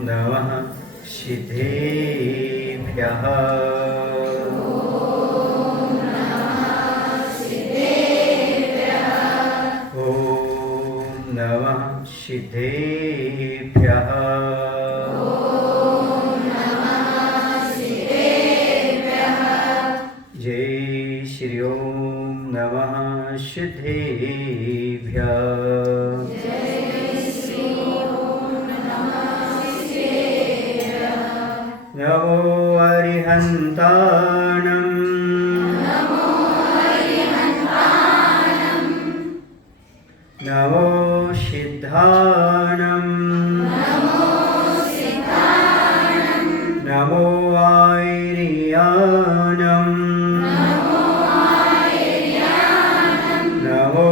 नमः सिद्धेभ्यः। ॐ नमः सिद्धेभ्यः। जय श्री ओम नमः सिद्धेभ्यः। नमो अरिहन्ताणं नमो सिद्धाणं नमो आयर्याणं नमो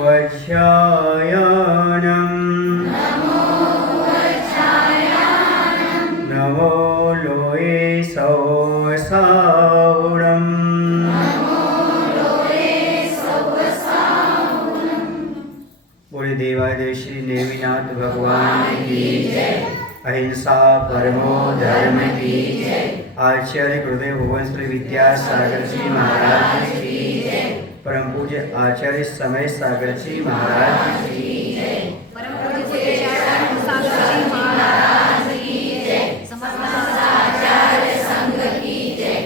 वज्रायणं नमो लोये सौसाहुरम् बोले देवादेव श्री नेमिनाथ भगवान की जय। अहिंसा परमो धर्म की जय। आचार्य गुरुदेव भुवन श्री विद्यासागर जी महाराज की जय। परम पूज्य आचार्य समय सागर जी महाराज की जय। परम पूज्य आचार्य सागर जी महाराज की जय। समस्त आचार्य संघ की जय।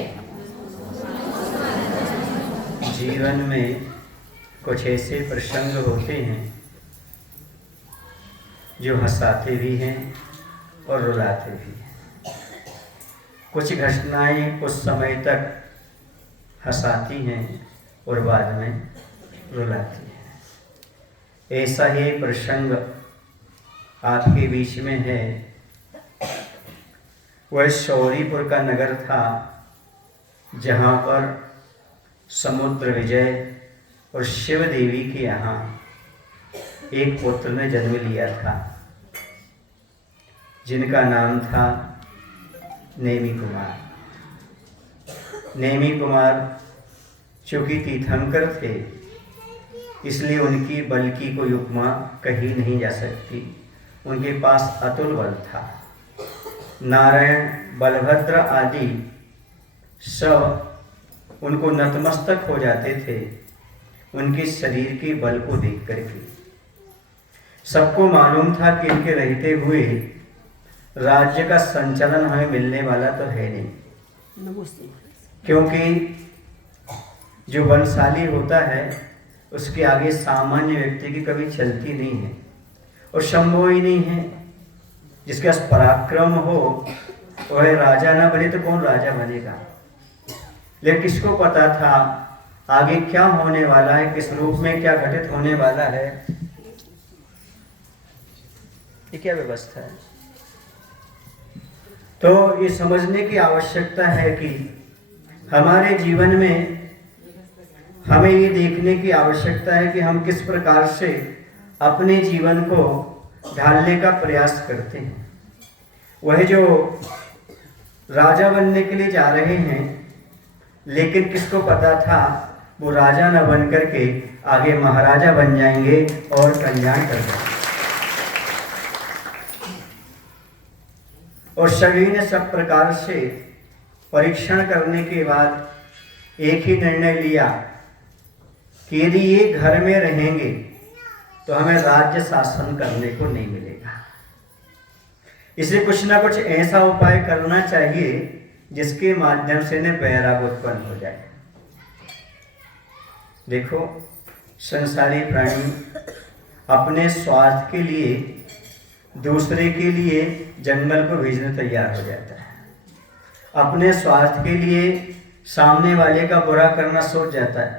जीवन में कुछ ऐसे प्रसंग होते हैं जो हंसाते भी हैं और रुलाते भी हैं। कुछ घटनाएं कुछ समय तक हंसाती हैं और बाद में रुलाती हैं। ऐसा ही प्रसंग आपके बीच में है। वह शौरीपुर का नगर था जहाँ पर समुद्र विजय और शिव देवी के यहाँ एक पुत्र ने जन्म लिया था जिनका नाम था नेमि कुमार। नेमि कुमार चूँकि तीर्थंकर थे इसलिए उनकी बल की कोई उपमा कही नहीं जा सकती। उनके पास अतुल बल था। नारायण बलभद्र आदि सब उनको नतमस्तक हो जाते थे उनके शरीर के बल को देख करके। सबको मालूम था कि इनके रहते हुए राज्य का संचालन हमें मिलने वाला तो है नहीं, क्योंकि जो बलशाली होता है उसके आगे सामान्य व्यक्ति की कभी चलती नहीं है और संभव ही नहीं है। जिसके पास पराक्रम हो वह राजा ना बने तो कौन राजा बनेगा। लेकिन किसको पता था आगे क्या होने वाला है, किस रूप में क्या घटित होने वाला है। ये क्या व्यवस्था है। तो ये समझने की आवश्यकता है कि हमारे जीवन में हमें ये देखने की आवश्यकता है कि हम किस प्रकार से अपने जीवन को ढालने का प्रयास करते हैं। वह जो राजा बनने के लिए जा रहे हैं लेकिन किसको पता था वो राजा न बन करके आगे महाराजा बन जाएंगे और कल्याण कर जाएंगे। और सभी ने सब प्रकार से परीक्षण करने के बाद एक ही निर्णय लिया कि यदि ये घर में रहेंगे तो हमें राज्य शासन करने को नहीं मिलेगा। इसलिए कुछ ना कुछ ऐसा उपाय करना चाहिए जिसके माध्यम से न वैराग उत्पन्न हो जाए। देखो संसारी प्राणी अपने स्वार्थ के लिए दूसरे के लिए जंगल को भेजने तैयार हो जाता है। अपने स्वार्थ के लिए सामने वाले का बुरा करना सोच जाता है,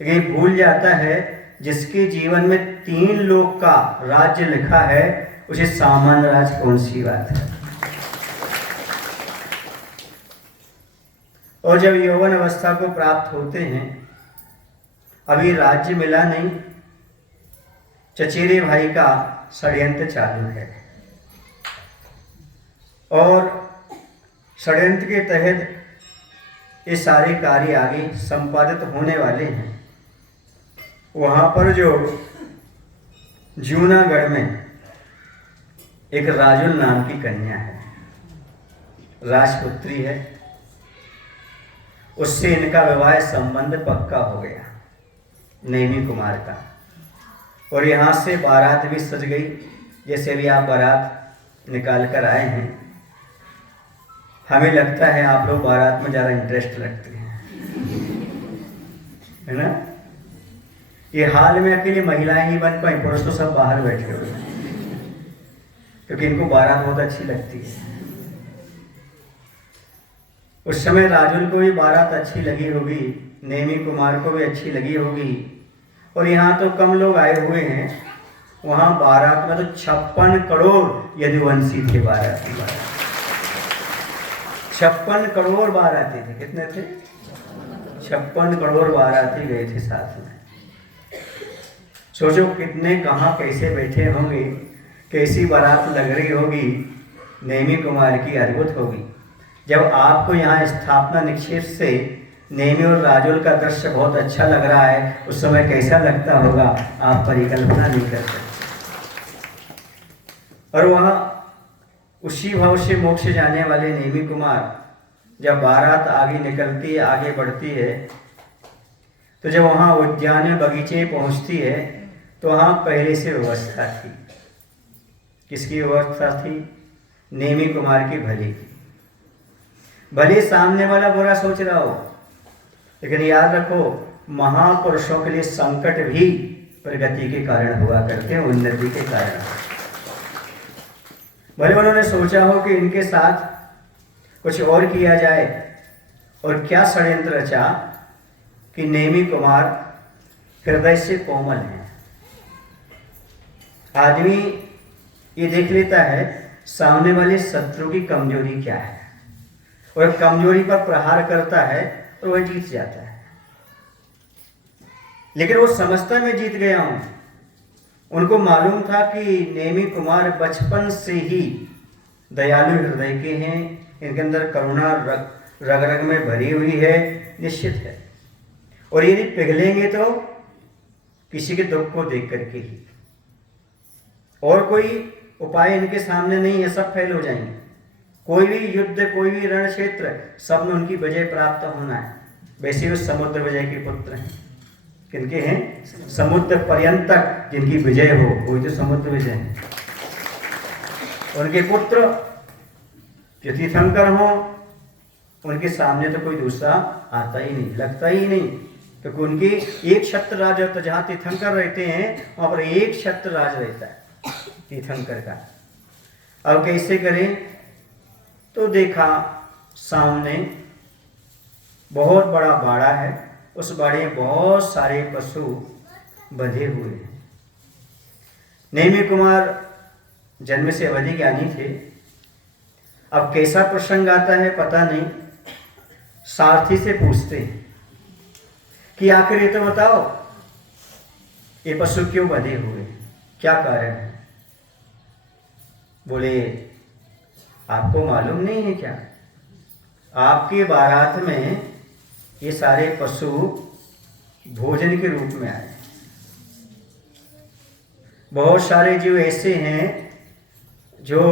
लेकिन भूल जाता है जिसके जीवन में 3 लोक का राज्य लिखा है उसे सामान्य राज कौन सी बात है। और जब यौवन अवस्था को प्राप्त होते हैं, अभी राज्य मिला नहीं, चचेरे भाई का षड्यंत्र चालू है और षड्यंत्र के तहत ये सारे कार्य आगे संपादित होने वाले हैं। वहाँ पर जो जूनागढ़ में एक राजुल नाम की कन्या है, राजपुत्री है। उससे इनका विवाह संबंध पक्का हो गया, नेमी कुमार का। और यहाँ से बारात भी सज गई। जैसे भी आप बारात निकाल कर आए हैं, हमें लगता है आप लोग बारात में ज़्यादा इंटरेस्ट रखते हैं, है ना। ये हाल में अकेले महिलाएं ही बन पाई, पुरुष तो सब बाहर बैठे हुए हैं, क्योंकि इनको बारात बहुत अच्छी लगती है। उस समय राजुल को भी बारात अच्छी लगी होगी, नेमी कुमार को भी अच्छी लगी होगी। और यहाँ तो कम लोग आए हुए हैं, वहाँ बारात में तो 56 करोड़ यदुवंशी थे। बारात 56 करोड़ बाराती थे। कितने थे? 56 करोड़ बाराती गए थे साथ में। सोचो कितने कहाँ कैसे बैठे होंगे, कैसी बारात लग रही होगी। नेमी कुमार की अद्भुत होगी। जब आपको यहाँ स्थापना निक्षेप से नेमी और राजुल का दृश्य बहुत अच्छा लग रहा है, उस समय कैसा लगता होगा आप परिकल्पना नहीं कर सकते। और वहाँ उसी भाव से मोक्ष जाने वाले नेमी कुमार, जब बारात आगे निकलती है, आगे बढ़ती है, तो जब वहाँ उद्यान में बगीचे पहुँचती है, तो वहाँ पहले से व्यवस्था थी। किसकी व्यवस्था थी? नेमी कुमार की भली की। भले सामने वाला बुरा सोच रहा हो, लेकिन याद रखो, महापुरुषों के लिए संकट भी प्रगति के कारण हुआ करते हैं, उन्नति के कारण। भले उन्होंने सोचा हो कि इनके साथ कुछ और किया जाए, और क्या षड्यंत्र रचा कि नेमी कुमार हृदय से कोमल है। आदमी ये देख लेता है सामने वाले शत्रु की कमजोरी क्या है, और कमजोरी पर प्रहार करता है और वह जीत जाता है। लेकिन वो समझता मैं जीत गया हूं। उनको मालूम था कि नेमी कुमार बचपन से ही दयालु हृदय के हैं, इनके अंदर करुणा रग रग में भरी हुई है, निश्चित है। और यदि पिघलेंगे तो किसी के दुख को देख करके ही, और कोई उपाय इनके सामने नहीं है, सब फेल हो जाएंगे। कोई भी युद्ध, कोई भी रण क्षेत्र, सब में उनकी विजय प्राप्त होना है। वैसे वो समुद्र विजय के पुत्र हैं। किनके हैं? समुद्र पर्यंत तक जिनकी विजय हो, वही तो समुद्र विजय है। उनके पुत्र जो तीर्थंकर हो, उनके सामने तो कोई दूसरा आता ही नहीं, लगता ही नहीं, क्योंकि उनके एक छत्र राज होता है। जहाँ तीर्थंकर रहते हैं वहाँ पर एक छत्र राज रहता है तीर्थंकर का। अब कैसे करें? तो देखा सामने बहुत बड़ा बाड़ा है, उस बाड़े में बहुत सारे पशु बंधे हुए हैं। नेमी कुमार जन्म से अवधि ज्ञानी थे। अब कैसा प्रसंग आता है पता नहीं, सारथी से पूछते हैं कि आखिर ये तो बताओ, ये पशु क्यों बंधे हुए, क्या कारण है? बोले आपको मालूम नहीं है क्या? आपके बारात में ये सारे पशु भोजन के रूप में आए। बहुत सारे जीव ऐसे हैं जो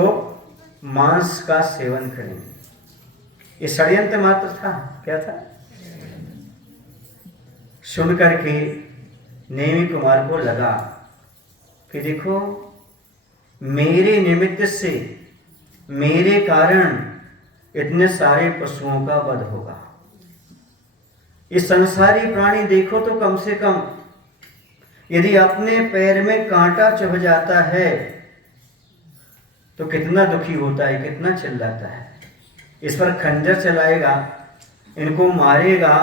मांस का सेवन करेंगे। ये षड्यंत्र मात्र था। क्या था? सुन करके नेमी कुमार को लगा कि देखो, मेरे निमित्त से, मेरे कारण इतने सारे पशुओं का वध होगा। ये संसारी प्राणी देखो तो कम से कम यदि अपने पैर में कांटा चुभ जाता है तो कितना दुखी होता है, कितना चिल्लाता है। इस पर खंजर चलाएगा, इनको मारेगा,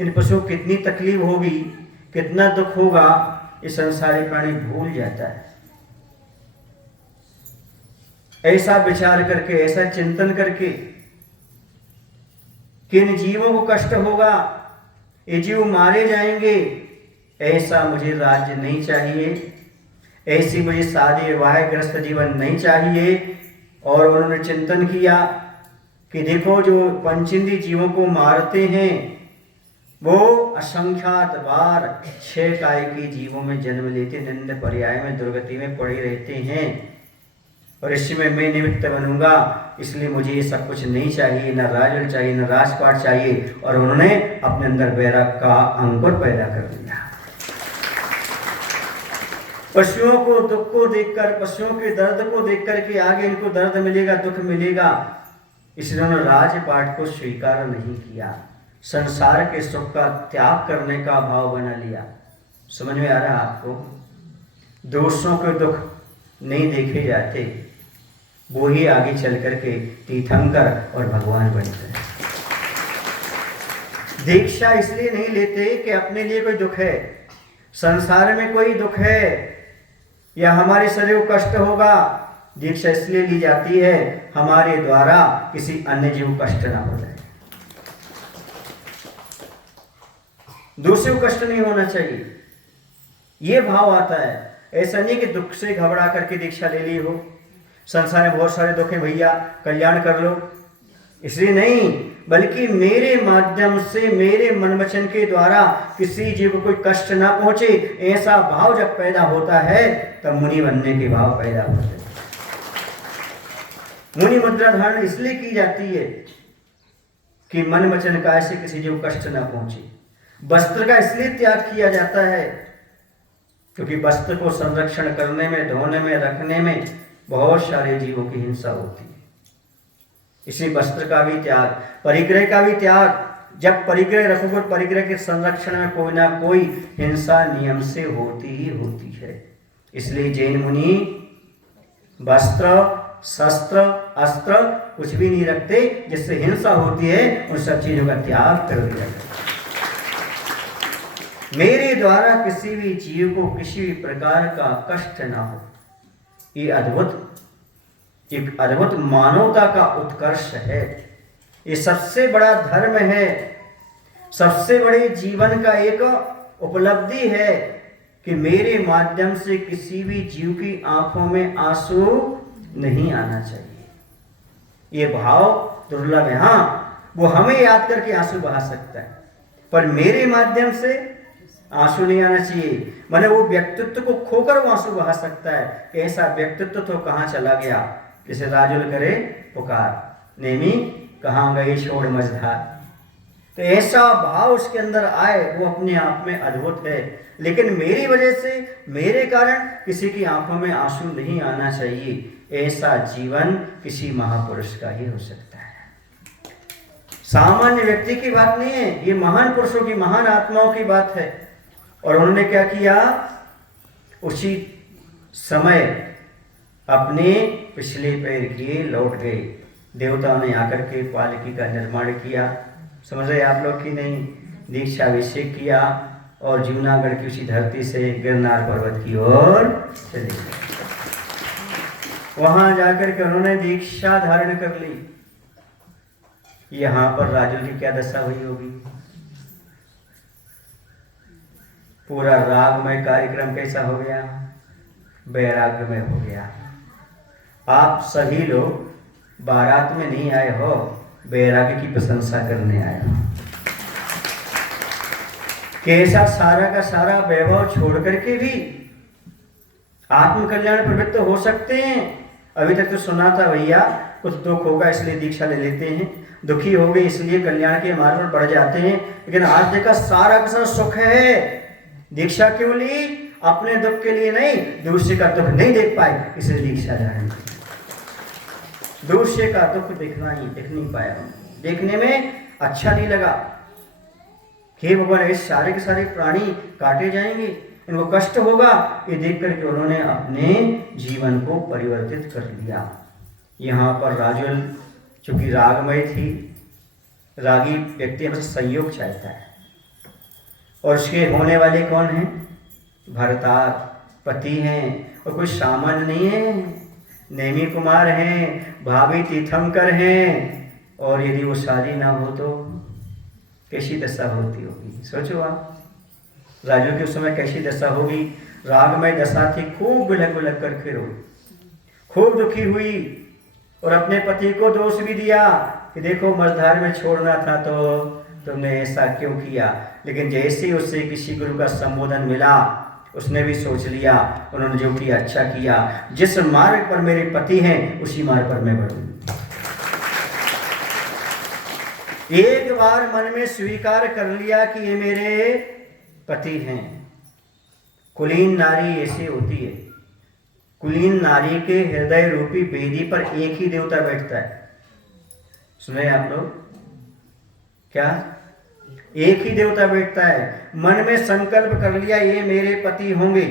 इन पशुओं को कितनी तकलीफ होगी, कितना दुख होगा, ये संसारी प्राणी भूल जाता है। ऐसा विचार करके, ऐसा चिंतन करके कि इन जीवों को कष्ट होगा, ये जीव मारे जाएंगे, ऐसा मुझे राज्य नहीं चाहिए, ऐसी मुझे शादी विवाहग्रस्त जीवन नहीं चाहिए। और उन्होंने चिंतन किया कि देखो, जो पंचेंद्रिय जीवों को मारते हैं वो असंख्यात बार 6 काय के जीवों में जन्म लेते, निंद पर्याय में दुर्गति में पड़े रहते हैं। और इसमें मैं निमित्त बनूंगा, इसलिए मुझे ये सब कुछ नहीं चाहिए, न राजल चाहिए, न राजपाट चाहिए। और उन्होंने अपने अंदर वैराग का अंकुर पैदा कर दिया। पशुओं को दुख को देखकर, पशुओं के दर्द को देखकर कि आगे इनको दर्द मिलेगा, दुख मिलेगा, इसलिए उन्होंने राजपाट को स्वीकार नहीं किया। संसार के सुख का त्याग करने का भाव बना लिया। समझ में आ रहा आपको? दोषों के दुख नहीं देखे जाते, वो ही आगे चल करके तीर्थंकर और भगवान बनते हैं। दीक्षा इसलिए नहीं लेते कि अपने लिए कोई दुख है, संसार में कोई दुख है या हमारे शरीर को कष्ट होगा। दीक्षा इसलिए ली जाती है हमारे द्वारा किसी अन्य जीव को कष्ट ना हो जाए, दूसरे को कष्ट नहीं होना चाहिए, ये भाव आता है। ऐसा नहीं कि दुख से घबरा करके दीक्षा ले ली हो, संसार में बहुत सारे दुख हैं भैया, कल्याण कर लो, इसलिए नहीं, बल्कि मेरे माध्यम से, मेरे मन वचन के द्वारा किसी जीव को कोई कष्ट ना पहुंचे, ऐसा भाव जब पैदा होता है तब मुनि बनने के भाव पैदा होते हैं। मुनि मुद्रा धारण इसलिए की जाती है कि मन वचन काय से किसी जीव को कष्ट ना पहुंचे। वस्त्र का इसलिए त्याग किया जाता है क्योंकि वस्त्र को संरक्षण करने में, धोने में, रखने में बहुत सारे जीवों की हिंसा होती है। इसी वस्त्र का भी त्याग, परिग्रह का भी त्याग। जब परिग्रह रखोगे, परिग्रह के संरक्षण में कोई ना कोई हिंसा नियम से होती ही होती है। इसलिए जैन मुनि वस्त्र, शस्त्र, अस्त्र कुछ भी नहीं रखते, जिससे हिंसा होती है उन सब चीजों का त्याग कर दिया जाता है। मेरे द्वारा किसी भी जीव को किसी भी प्रकार का कष्ट ना हो, ये एक अद्भुत मानवता का उत्कर्ष है। ये सबसे बड़ा धर्म है, सबसे बड़े जीवन का एक उपलब्धि है कि मेरे माध्यम से किसी भी जीव की आंखों में आंसू नहीं आना चाहिए। ये भाव दुर्लभ है। हाँ, वो हमें याद करके आंसू बहा सकता है, पर मेरे माध्यम से आंसू नहीं आना चाहिए। माने वो व्यक्तित्व को खोकर वो आंसू बहा सकता है। ऐसा व्यक्तित्व तो कहाँ चला गया, जैसे राजुल करे पुकार, नेमी कहाँ गए छोड़ मझधार। तो ऐसा भाव उसके अंदर आए, वो अपने आप में अद्भुत है। लेकिन मेरी वजह से, मेरे कारण किसी की आंखों में आंसू नहीं आना चाहिए, ऐसा जीवन किसी महापुरुष का ही हो सकता है। सामान्य व्यक्ति की बात नहीं है, ये महान पुरुषों की, महान आत्माओं की बात है। और उन्होंने क्या किया, उसी समय अपने पिछले पैर किए, लौट गए। देवताओं ने आकर के पालकी का निर्माण किया, समझ रहे आप लोग कि नहीं, दीक्षाभिषेक किया और जूनागढ़ की उसी धरती से गिरनार पर्वत की ओर चले गए। वहां जाकर के उन्होंने दीक्षा धारण कर ली। यहाँ पर राजुल की क्या दशा हुई होगी। पूरा रागमय कार्यक्रम कैसा हो गया, वैराग्यमय हो गया। आप सभी लोग बारात में नहीं आए हो, वैराग्य की प्रशंसा करने आए हो। कैसा सारा का सारा वैभव छोड़ करके भी आत्मकल्याण प्रवृत्त हो सकते हैं। अभी तक तो सुना था भैया कुछ दुख होगा इसलिए दीक्षा ले लेते हैं, दुखी हो गए इसलिए कल्याण के मार्ग पर बढ़ जाते हैं। लेकिन आज देखा सारा का सारा सुख है। दीक्षा क्यों ली? अपने दुख के लिए नहीं, दूसरे का दुख नहीं देख पाए इसलिए दीक्षा धारण की। दूसरे का दुख देख नहीं पाया, देखने में अच्छा नहीं लगा। हे भगवान, इस सारे के सारे प्राणी काटे जाएंगे, इनको कष्ट होगा, ये देख करके उन्होंने अपने जीवन को परिवर्तित कर लिया। यहाँ पर राजुल चूंकि रागमय थी, रागी व्यक्ति हमसे संयोग चाहता है, और उसके होने वाले कौन हैं? भरतार पति हैं, और कोई सामान्य नहीं है, नेमी कुमार हैं, भाभी तीर्थंकर हैं। और यदि वो शादी ना हो तो कैसी दशा होती होगी, सोचो आप। राजू के उस समय कैसी दशा होगी। रागमय दशा थी, खूब बिलख बिलख कर फिर हुई, खूब दुखी हुई और अपने पति को दोष भी दिया कि देखो मझधार में छोड़ना था तो तुमने ऐसा क्यों किया। लेकिन जैसे उससे किसी गुरु का संबोधन मिला, उसने भी सोच लिया, उन्होंने जो किया अच्छा किया, जिस मार्ग पर मेरे पति हैं उसी मार्ग पर मैं बढ़ूं। एक बार मन में स्वीकार कर लिया कि ये मेरे पति हैं। कुलीन नारी ऐसी होती है, कुलीन नारी के हृदय रूपी वेदी पर एक ही देवता बैठता है। सुने आप लोग? क्या? एक ही देवता बैठता है। मन में संकल्प कर लिया ये मेरे पति होंगे,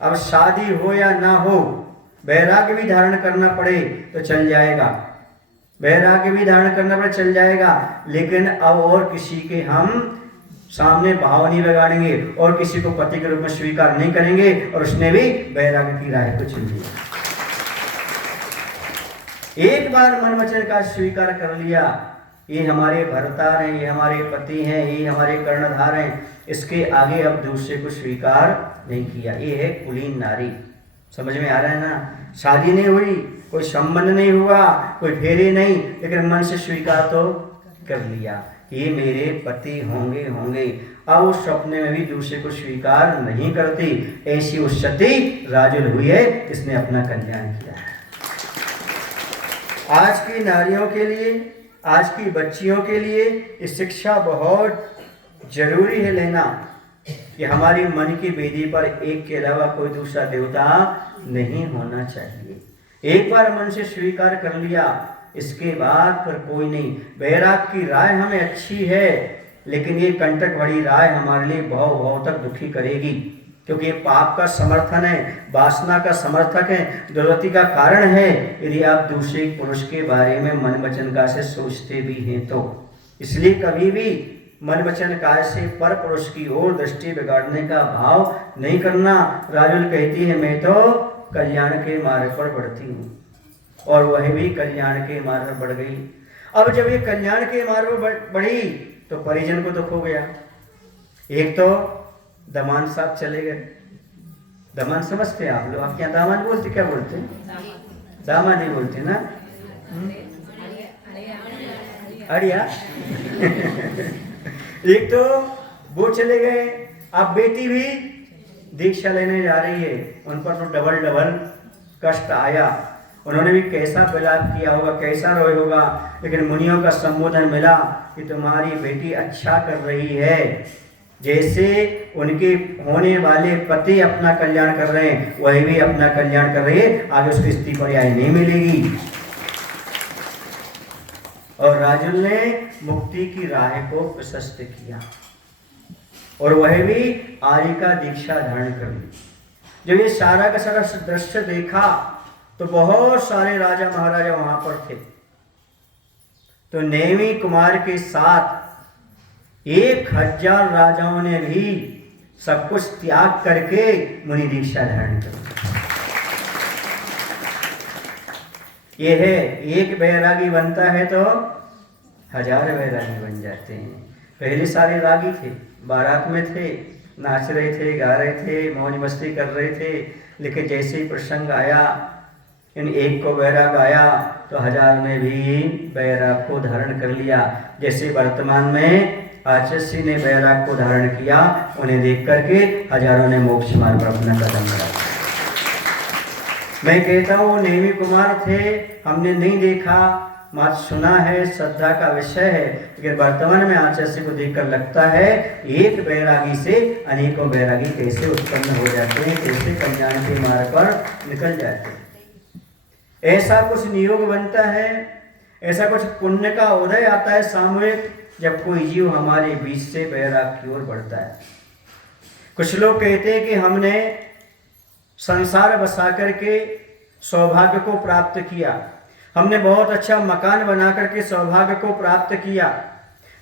अब शादी हो या ना हो, वैराग्य भी धारण करना पड़े तो चल जाएगा, वैराग्य भी धारण करना पड़े चल जाएगा, लेकिन अब और किसी के हम सामने भाव नहीं लगाएंगे और किसी को पति के रूप में स्वीकार नहीं करेंगे। और उसने भी वैराग्य की राह को चुन लिया। एक बार मन वचन का स्वीकार कर लिया, ये हमारे भरतार हैं, ये हमारे पति हैं, ये हमारे कर्णधार हैं, इसके आगे अब दूसरे को स्वीकार नहीं किया। ये है कुलीन नारी। समझ में आ रहा है ना? शादी नहीं हुई, कोई संबंध नहीं हुआ, कोई फेरे नहीं, लेकिन मन से स्वीकार तो कर लिया, ये मेरे पति होंगे होंगे। अब उस सपने में भी दूसरे को स्वीकार नहीं करती। ऐसी उस सती राजुल हुई है, इसने अपना कल्याण किया है। आज की नारियों के लिए, आज की बच्चियों के लिए ये शिक्षा बहुत जरूरी है लेना कि हमारी मन की वेदी पर एक के अलावा कोई दूसरा देवता नहीं होना चाहिए। एक बार मन से स्वीकार कर लिया, इसके बाद फिर कोई नहीं। वैराग की राय हमें अच्छी है, लेकिन ये कंटक भरी राय हमारे लिए बहुत तक दुखी करेगी, क्योंकि ये पाप का समर्थन है, वासना का समर्थक है, दुर्गति का कारण है। यदि आप दूसरे पुरुष के बारे में मन वचन काया से सोचते भी हैं तो इसलिए कभी भी मन वचन काया से पर पुरुष की ओर दृष्टि बिगाड़ने का भाव नहीं करना। राजुल कहती है मैं तो कल्याण के मार्ग पर बढ़ती हूँ, और वह भी कल्याण के मार्ग पर बढ़ गई। अब जब ये कल्याण के मार्ग पर बढ़ी तो परिजन को दुख हो गया। एक तो दमान साहब चले गए। दमान समझते हैं आप लोग? आप क्या दामाद बोलते, क्या बोलते हैं? दामाद ही बोलते ना? अड़िया। एक तो वो चले गए, अब बेटी भी दीक्षा लेने जा रही है, उन पर तो डबल कष्ट आया। उन्होंने भी कैसा विलाप किया होगा, कैसा रोए होगा, लेकिन मुनियों का संबोधन मिला कि तुम्हारी बेटी अच्छा कर रही है। जैसे उनके होने वाले पति अपना कल्याण कर रहे हैं, वही भी अपना कल्याण कर रही है, आगे उसको स्त्री पर्याय नहीं मिलेगी। और राजुल ने मुक्ति की राह को प्रशस्त किया, और वह भी आर्य का दीक्षा धारण कर ली। जब ये सारा का सारा दृश्य देखा तो बहुत सारे राजा महाराजा वहां पर थे। तो नेमी कुमार के साथ 1000 राजाओं ने भी सब कुछ त्याग करके मुनि दीक्षा धारण कर ली। ये है, एक बैरागी बनता है तो 1000 बैरागी बन जाते हैं। पहले सारे रागी थे, बारात में थे, नाच रहे थे, गा रहे थे, मौज मस्ती कर रहे थे, लेकिन जैसे ही प्रसंग आया, इन एक को बैराग आया तो 1000 ने भी बैराग को धारण कर लिया। जैसे वर्तमान में आचर्य ने बैराग को धारण किया, उन्हें देख करके हजारों ने मोक्ष मार्ग पर अपना कदम बढ़ाया। मैं कहता हूँ नेमी कुमार थे, हमने नहीं देखा, मात्र सुना है, श्रद्धा का विषय है, लेकिन वर्तमान में आचर्य को देखकर लगता है एक बैरागी से अनेकों बैरागी कैसे उत्पन्न हो जाते हैं, कैसे कल्याण के मार्ग पर निकल जाते हैं। ऐसा कुछ नियोग बनता है, ऐसा कुछ पुण्य का उदय आता है सामूहिक, जब कोई जीव हमारे बीच से बैराग की ओर बढ़ता है। कुछ लोग कहते हैं कि हमने संसार बसा करके सौभाग्य को प्राप्त किया, हमने बहुत अच्छा मकान बना करके सौभाग्य को प्राप्त किया,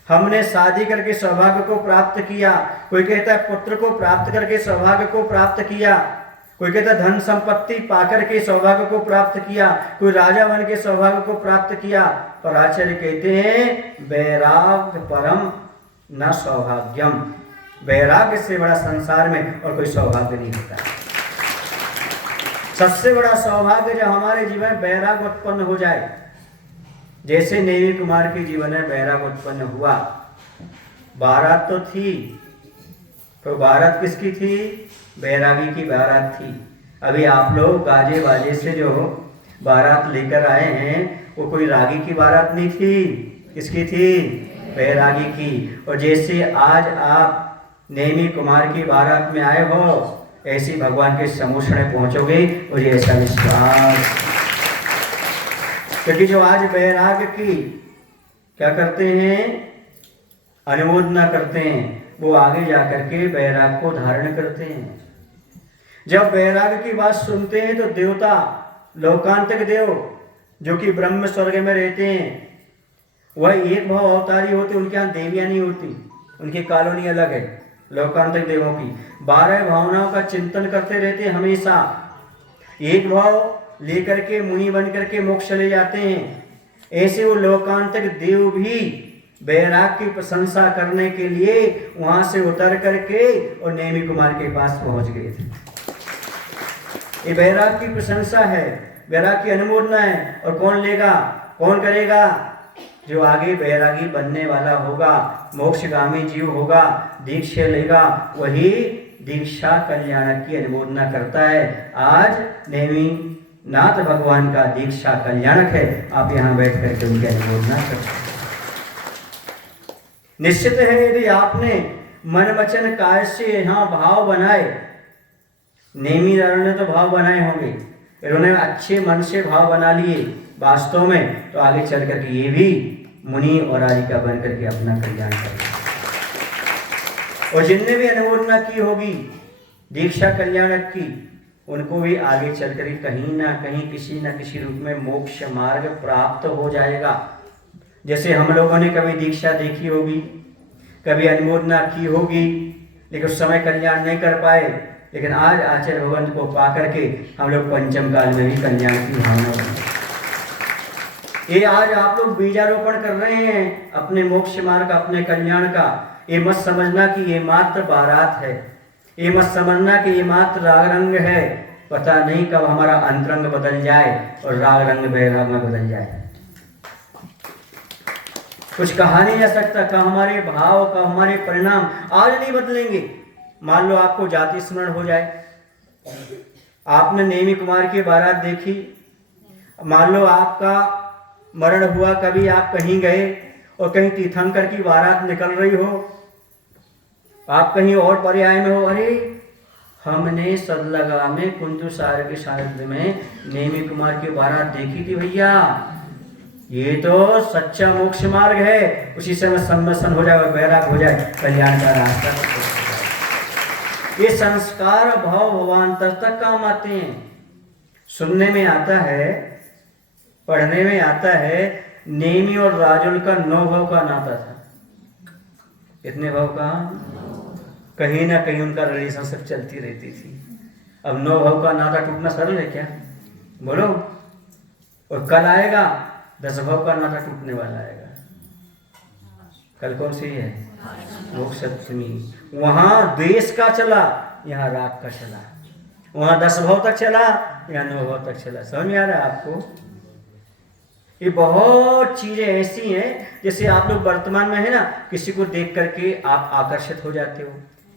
हमने शादी करके सौभाग्य को प्राप्त किया। कोई कहता है पुत्र को प्राप्त करके सौभाग्य को प्राप्त किया, कोई कहता धन संपत्ति पाकर के सौभाग्य को प्राप्त किया, कोई राजा बन के सौभाग्य को प्राप्त किया। पर आचार्य कहते हैं वैराग्य परम न सौभाग्यम, वैराग्य से बड़ा संसार में और कोई सौभाग्य नहीं होता। सबसे बड़ा सौभाग्य जब हमारे जीवन में वैराग्य उत्पन्न हो जाए, जैसे नेमी कुमार के जीवन में वैराग्य उत्पन्न हुआ। बारात तो थी, तो बारात किसकी थी? बैरागी की बारात थी। अभी आप लोग गाजे बाजे से जो बारात लेकर आए हैं वो कोई रागी की बारात नहीं थी। किसकी थी? बैरागी की। और जैसे आज आप नेमी कुमार की बारात में आए हो ऐसी भगवान के समूषण पहुंचोगे, और ये ऐसा विश्वास। क्योंकि जो आज बैराग की क्या करते हैं, अनुमोदना करते हैं, वो आगे जाकर के बैराग को धारण करते हैं। जब बैराग की बात सुनते हैं तो देवता, लोकांतक देव जो कि ब्रह्म स्वर्ग में रहते हैं, वह एक भाव अवतारी होते, उनके यहाँ देवियां नहीं होती, उनकी कॉलोनी अलग है। लोकांतक देवों की 12 भावनाओं का चिंतन करते रहते हैं, हमेशा एक भाव लेकर के मुनि बन करके मोक्ष चले जाते हैं। ऐसे वो लोकांतक देव भी बैराग की प्रशंसा करने के लिए वहां से उतर करके और नेमी कुमार के पास पहुंच गए थे। ये बैराग की प्रशंसा है, बैराग की अनुमोदना है। और कौन लेगा, कौन करेगा? जो आगे बैरागी बनने वाला होगा, मोक्षगामी जीव होगा, दीक्षा लेगा, वही दीक्षा कल्याणक की अनुमोदना करता है। आज नेमी नाथ भगवान का दीक्षा कल्याणक है, आप यहाँ बैठ करके उनकी अनुमोदना करते हैं। निश्चित है यदि आपने मन वचन काय से यहाँ भाव बनाए, नेमी ने तो भाव बनाए होंगे, इन्होंने अच्छे मन से भाव बना लिए वास्तव में, तो आगे चल करके ये भी मुनि और आदिका बन करके अपना कल्याण करेंगे। और जिनने भी अनुमोदना की होगी दीक्षा कल्याणक की, उनको भी आगे चल कर कहीं ना कहीं किसी न किसी रूप में मोक्ष मार्ग प्राप्त हो जाएगा। जैसे हम लोगों ने कभी दीक्षा देखी होगी, कभी अनुमोदना की होगी, लेकिन उस समय कल्याण नहीं कर पाए, लेकिन आज आचार्य भगवंत को पा करके हम लोग पंचम काल में भी कल्याण की भावना बने। ये आज आप लोग बीजारोपण कर रहे हैं अपने मोक्ष मार्ग, अपने कल्याण का। ये मत समझना कि ये मात्र बारात है, ये मत समझना कि ये मात्र राग रंग है। पता नहीं कब हमारा अंतरंग बदल जाए और राग रंग बैराग में बदल जाए। कुछ कहा नहीं जा सकता, कब हमारे भाव, कब हमारे परिणाम आज नहीं बदलेंगे। मान लो आपको जाति स्मरण हो जाए, आपने नेमी कुमार की बारात देखी, मान लो आपका मरण हुआ, कभी आप कहीं गए और कहीं तीर्थंकर की बारात निकल रही हो, आप कहीं और पर्याय में हो, अरे हमने सदलगा में कुंतु सार के सारथ्य में नेमी कुमार की बारात देखी थी भैया, ये तो सच्चा मोक्ष मार्ग है। उसी समय सम्मसन हो जाए और बैराग हो जाए, कल्याण का रास्ता। ये संस्कार भाव भवान्तर तक काम आते हैं। सुनने में आता है, पढ़ने में आता है, नेमी और राजुल का 9 भाव का नाता था। कितने भाव का? कहीं ना कहीं उनका रिलेशनशिप चलती रहती थी। अब 9 भाव का नाता टूटना सरल है क्या? बोलो। और कल आएगा 10 भाव का नाता टूटने वाला आएगा। कल कौन सी है? मोक्ष सप्तमी। वहां द्वेष का चला, यहाँ राग का चला। वहां 10 भाव तक चला, यहाँ 9 भाव तक चला। समझ में आ रहा है आपको? ये बहुत चीजें ऐसी हैं, जैसे आप लोग वर्तमान में है ना, किसी को देख करके आप आकर्षित हो जाते हो,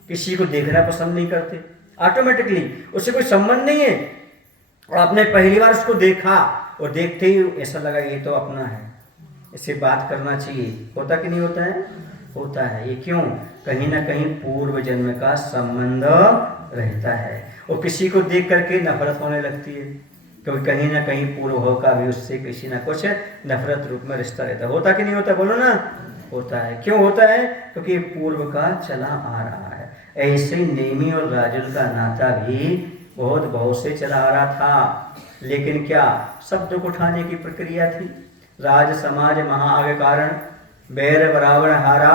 किसी को देखना पसंद नहीं करते, ऑटोमेटिकली उससे कोई संबंध नहीं है, और आपने पहली बार उसको देखा और देखते ही ऐसा लगा ये तो अपना है, इससे बात करना चाहिए। होता कि नहीं होता है? होता है। ये क्यों? कहीं ना कहीं पूर्व जन्म का संबंध रहता है, और किसी को देख करके नफरत होने लगती है, क्योंकि कहीं ना कहीं पूर्व भाव का भी उससे किसी ना कुछ नफरत रूप में रिश्ता रहता है। होता कि नहीं होता? बोलो ना। होता है। क्यों होता है? क्योंकि पूर्व का चला आ रहा है। ऐसे नेमी और राजुल का नाता भी बहुत भाव से चला आ रहा था, लेकिन क्या सब दुख उठाने की प्रक्रिया थी। राज समाज महाआग कारण बैर बराबर हारा।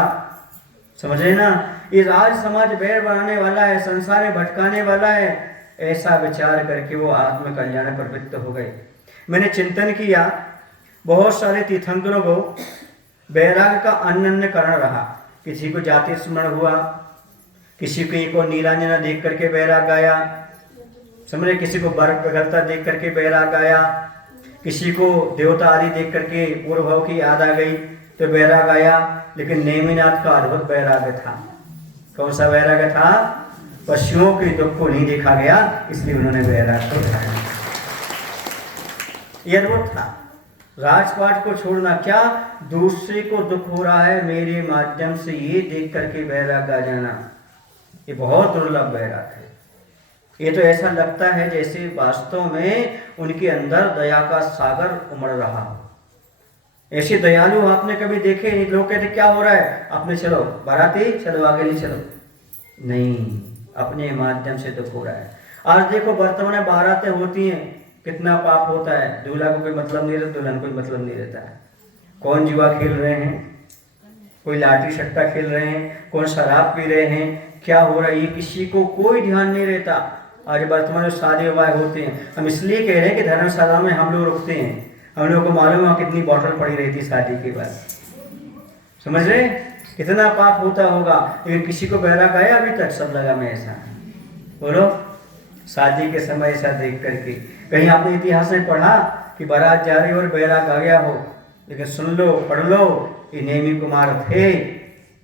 समझे ना? ये राज समाज बैर बढ़ाने वाला है, संसार में भटकाने वाला है, ऐसा विचार करके वो आत्म कल्याण प्रवृत्त हो गए। मैंने चिंतन किया, बहुत सारे तीर्थंकरों को बैराग का अन्य कारण रहा। किसी को जाति स्मरण हुआ, किसी को नीलांजना देख करके बैराग गाया, समझे, किसी को बर्फ पिघलता देख करके बैराग गाया, किसी को देवता आदि देख करके पूर्व भाव की याद आ गई तो बैराग आया। लेकिन नेमिनाथ का अद्भुत बैराग था। कौन सा बैराग था? पशुओं के दुख को नहीं देखा गया, इसलिए उन्होंने बैराग को धारण किया। यह अद्भुत था। राजपाट को छोड़ना, क्या दूसरे को दुख हो रहा है मेरे माध्यम से, ये देख करके बैराग आ जाना, ये बहुत दुर्लभ बैराग है। ये तो ऐसा लगता है जैसे वास्तव में उनके अंदर दया का सागर उमड़ रहा हो। ऐसे दयालु आपने कभी देखे? लोग कहते क्या हो रहा है, आपने चलो बाराती चलो आगे नहीं, चलो नहीं, अपने माध्यम से दुख हो रहा है। आज देखो वर्तमान में बारातें होती हैं, कितना पाप होता है। दूल्हा को कोई मतलब नहीं रहता, दुल्हन को कोई मतलब नहीं रहता है। कौन जुआ खेल रहे हैं, कोई लाठी सट्टा खेल रहे हैं, कौन शराब पी रहे हैं, क्या हो रहा है, ये किसी को कोई ध्यान नहीं रहता। आज वर्तमान में शादी विवाह होते हैं, हम इसलिए कह रहे हैं कि धर्मशाला में हम लोग रुकते हैं, हम लोगों को मालूम है कितनी बॉटल पड़ी रहती शादी के बाद, समझ रहे कितना पाप होता होगा। लेकिन किसी को बैराग आया अभी तक? सब लगा में ऐसा, बोलो शादी के समय ऐसा देख करके। कहीं आपने इतिहास में पढ़ा कि बारात जा रही और बैराग आ गया हो? लेकिन सुन लो, पढ़ लो, ये नेमी कुमार थे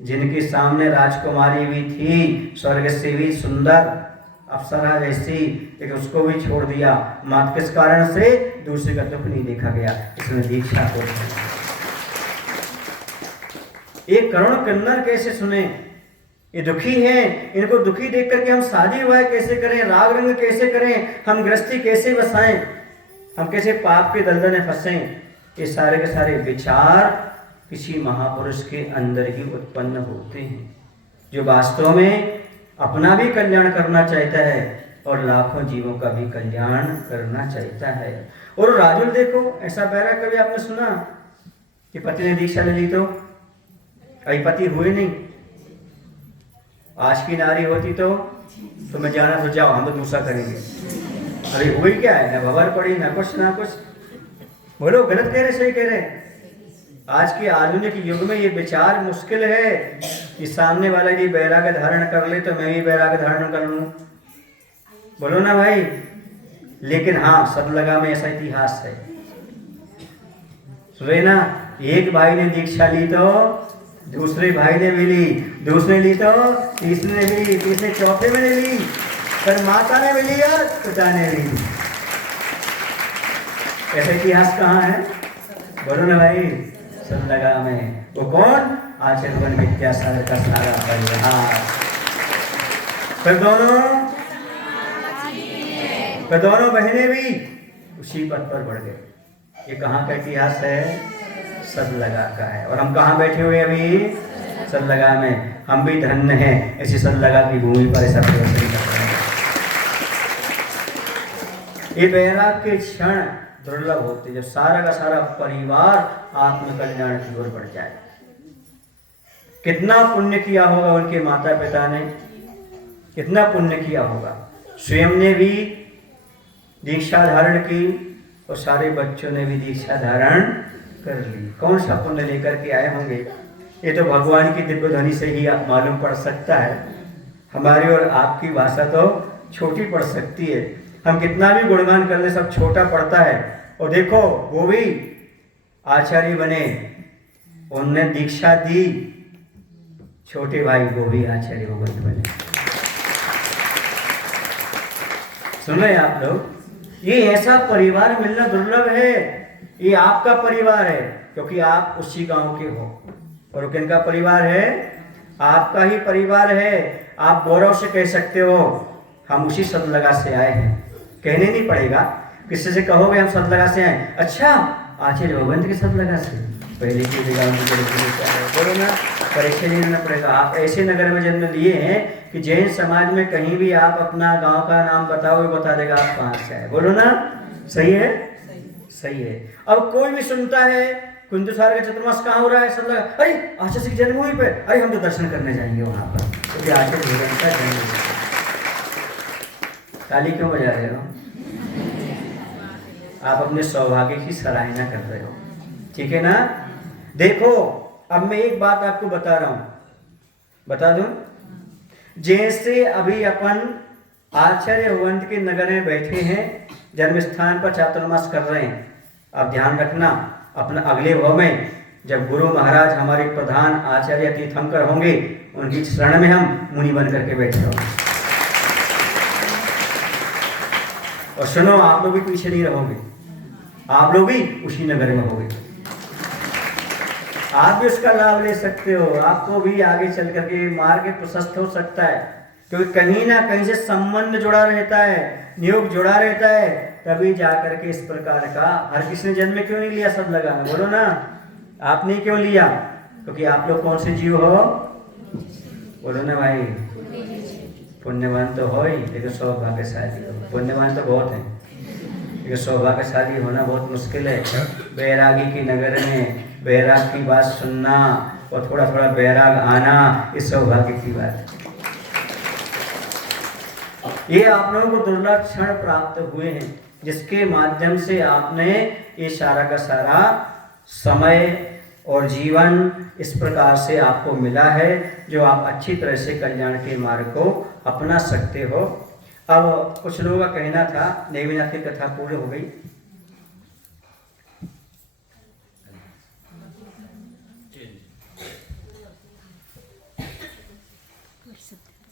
जिनके सामने राजकुमारी भी थी, स्वर्ग से भी सुंदर अप्सरा जैसी, लेकिन उसको भी छोड़ दिया। मात्र किस कारण से? दूसरे का दुख नहीं देखा गया, इसमें दीक्षा को। एक करुण किन्नर कैसे सुने, ये दुखी हैं, इनको दुखी देख करके हम शादी विवाह कैसे करें, राग रंग कैसे करें, हम गृहस्थी कैसे बसाएं, हम कैसे पाप के दलदल में फंसें। ये सारे के सारे विचार किसी महापुरुष के अंदर ही उत्पन्न होते हैं, जो वास्तव में अपना भी कल्याण करना चाहता है और लाखों जीवों का भी कल्याण करना चाहता है। और राजुल देखो, ऐसा बैराग कभी आपने सुना कि पति ने दीक्षा ले ली तो अभी पति हुए नहीं? आज की नारी होती तो मैं जाना तो जाओ, हम तो दूसरा करेंगे। अरे हुई क्या है, ना भवर पड़ी, ना कुछ ना कुछ। बोलो गलत कह रहे सही कह रहे? आज के आधुनिक युग में ये विचार मुश्किल है कि सामने वाला यदि बैराग धारण कर ले तो मैं भी बैराग धारण कर लूं, बोलो ना भाई। लेकिन हाँ, सदलगा में ऐसा इतिहास है, सुने ना, एक भाई ने दीक्षा ली तो दूसरे भाई ने भी ली, दूसरे ली तो तीसरे ने भी ली, तीसरे चौथे में ने ली, फिर माता ने भी लिया, पिता ने भी ली। ऐसा इतिहास कहाँ है, बोलो ना भाई? सदलगा में। वो कौन? आचरण विद्यासागर का सारा परिवार। फिर दोनों बहनें भी उसी पद पर बढ़ गए। ये कहाँ का इतिहास है? सदलगा का है। और हम कहाँ बैठे हुए अभी? सदलगा में। हम भी धन्य हैं ऐसी सदलगा की भूमि पर ऐसा प्रदर्शन कर रहे हैं। ये बैराग के क्षण दुर्लभ होते जब सारा का सारा परिवार आत्म कल्याण की ओर बढ़ जाए। कितना पुण्य किया होगा उनके माता पिता ने, कितना पुण्य किया होगा। स्वयं ने भी दीक्षा धारण की और सारे बच्चों ने भी दीक्षा धारण कर ली। कौन सा पुण्य लेकर के आए होंगे, ये तो भगवान की दिव्य ध्वनि से ही मालूम पड़ सकता है। हमारी और आपकी भाषा तो छोटी पड़ सकती है, हम कितना भी गुणगान कर ले सब छोटा पड़ता है। और देखो वो भी आचार्य बने, उनने दीक्षा दी, छोटे भाई वो भी आचार्य भगवत बने। सुन रहे आप लोग? ये ऐसा परिवार मिलना दुर्लभ है। ये आपका परिवार है क्योंकि आप उसी गांव के हो, और किनका परिवार है? आपका ही परिवार है। आप गौरव से कह सकते हो हम उसी सदलगा से आए हैं, कहने नहीं पड़ेगा। किसी से कहोगे हम सदलगा से आए, अच्छा आचार्य भगवंत के सदलगा से, पहले की बोलो ना, परीक्षा नहीं लेना पड़ेगा। आप ऐसे नगर में जन्म लिए हैं कि जैन समाज में कहीं भी आप अपना गांव का नाम बताओ, बता देगा आप कहाँ से आए। बोलो ना, सही है? सही है। अब कोई भी सुनता है कुंदुसार का चतुर्मास कहाँ हो रहा है, सदलगा, अरे आचार्य की जन्मभूमि पे, अरे हम तो दर्शन करने जाएंगे वहां पर, क्योंकि आचार्य भगवंत का जन्म। ताली क्यों बजा रहे हो? आप अपने सौभाग्य की सराहना कर रहे हो, ठीक है ना? देखो अब मैं एक बात आपको बता रहा हूं, बता दूं। जैसे अभी अपन आचार्य भगवंत के नगर में बैठे हैं, जन्म स्थान पर चातुर्मास कर रहे हैं। अब ध्यान रखना, अपना अगले भाव में जब गुरु महाराज हमारे प्रधान आचार्य तीर्थंकर होंगे, उनकी शरण में हम मुनि बन करके बैठे होंगे। और सुनो, आप लोग भी पीछे नहीं रहोगे, आप लोग भी उसी नगर में होगे। आप भी उसका लाभ ले सकते हो, आपको भी आगे चल करके मार्ग प्रशस्त हो सकता है, क्योंकि कहीं ना कहीं से संबंध जुड़ा रहता है, नियोग जुड़ा रहता है, तभी जाकर के इस प्रकार का। हर किसी ने जन्म में क्यों नहीं लिया? सब लगा, बोलो ना, आपने क्यों लिया? क्योंकि आप लोग कौन से जीव हो? बोलो ना भाई, पुण्यवान तो हो ही, लेकिन सौभाग्यशाली हो। पुण्यवान तो बहुत है, लेकिन सौभाग्यशाली होना बहुत मुश्किल है। बैरागी की नगर में बैराग की बात सुनना और थोड़ा थोड़ा बैराग आना, इस सौभाग्य की बात है। ये आप लोगों को दुर्लभ क्षण प्राप्त हुए हैं, जिसके माध्यम से आपने ये सारा का सारा समय और जीवन इस प्रकार से आपको मिला है, जो आप अच्छी तरह से कल्याण के मार्ग को अपना सकते हो। अब कुछ लोगों का कहना था, नेमिनाथ की कथा पूर्ण हो गई।